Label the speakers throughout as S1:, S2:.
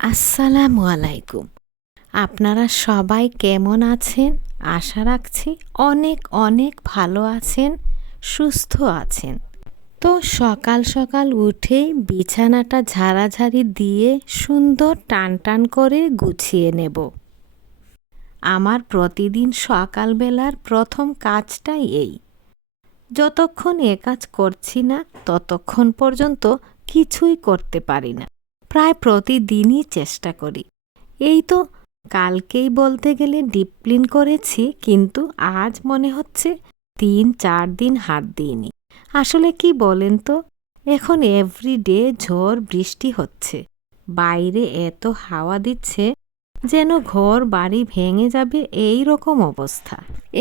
S1: আসসালামু আলাইকুম। আপনারা সবাই কেমন আছেন? আশা রাখছি অনেক অনেক ভালো আছেন, সুস্থ আছেন। তো সকাল সকাল উঠেই বিছানাটা ঝাড়াঝাড়ি দিয়ে সুন্দর টান টান করে গুছিয়ে নেব। আমার প্রতিদিন সকালবেলার প্রথম কাজটাই এই। যতক্ষণ এ কাজ করছি না, ততক্ষণ পর্যন্ত কিছুই করতে পারি না। প্রায় প্রতিদিনই চেষ্টা করি। এই তো কালকেই বলতে গেলে ডিপ্লিন করেছি, কিন্তু আজ মনে হচ্ছে তিন, চার দিন হাত দিইনি। আসলে কি বলেন তো, এখন এভরিডে ঝড় বৃষ্টি হচ্ছে। বাইরে এত হাওয়া দিচ্ছে যেন ঘর বাড়ি ভেঙে যাবে এই রকম অবস্থা।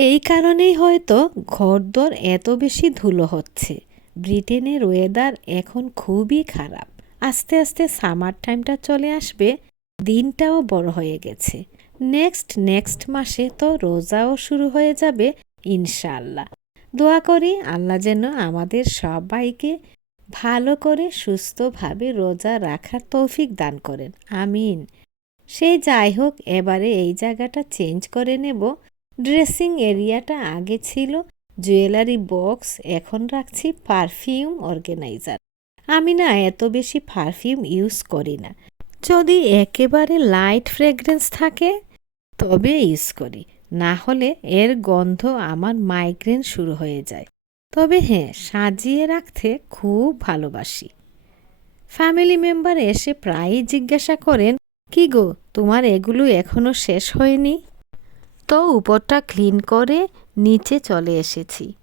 S1: এই কারণেই হয়তো ঘরদর এত বেশি ধুলো হচ্ছে। ব্রিটেনের ওয়েদার এখন খুবই খারাপ। আস্তে আস্তে সামার টাইমটা চলে আসবে, দিনটাও বড় হয়ে গেছে। নেক্সট নেক্সট মাসে তো রোজাও শুরু হয়ে যাবে, ইনশাআল্লাহ। দোয়া করি আল্লাহ যেন আমাদের সবাইকে ভালো করে সুস্থভাবে রোজা রাখার তৌফিক দান করেন। আমিন। সেই যাই হোক, এবারে এই জায়গাটা চেঞ্জ করে নেব। ড্রেসিং এরিয়াটা আগে ছিল, জুয়েলারি বক্স, এখন রাখছি পারফিউম অর্গানাইজার। আমি না এত বেশি পারফিউম ইউজ করি না। যদি একেবারে লাইট ফ্রেগরেন্স থাকে, তবে ইউজ করি। না হলে এর গন্ধ আমার মাইগ্রেন শুরু হয়ে যায়। তবে হ্যাঁ সাজিয়ে রাখতে খুব ভালোবাসি। ফ্যামিলি মেম্বার এসে প্রায়ই জিজ্ঞাসা করেন, কি গো, তোমার এগুলো এখনও শেষ হয়নি? তো উপরটা ক্লিন করে নিচে চলে এসেছি।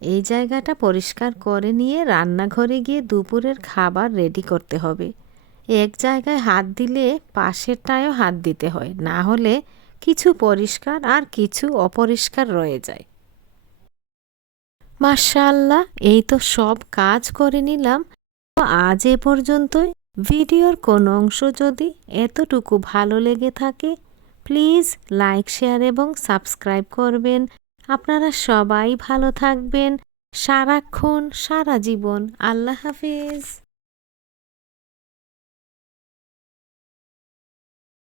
S1: এই জায়গাটা পরিষ্কার করে নিয়ে রান্নাঘরে গিয়ে দুপুরের খাবার রেডি করতে হবে। এক জায়গায় হাত দিলে পাশেরটায়ও হাত দিতে হয়, না হলে কিছু পরিষ্কার আর কিছু অপরিষ্কার রয়ে যায়। মার্শাল্লাহ এই তো সব কাজ করে নিলাম। তো আজ এ পর্যন্তই। ভিডিওর কোনো অংশ যদি এতটুকু ভালো লেগে থাকে প্লিজ লাইক শেয়ার এবং সাবস্ক্রাইব করবেন। আপনারা সবাই ভালো থাকবেন সারাক্ষণ সারা জীবন। আল্লাহ হাফিজ।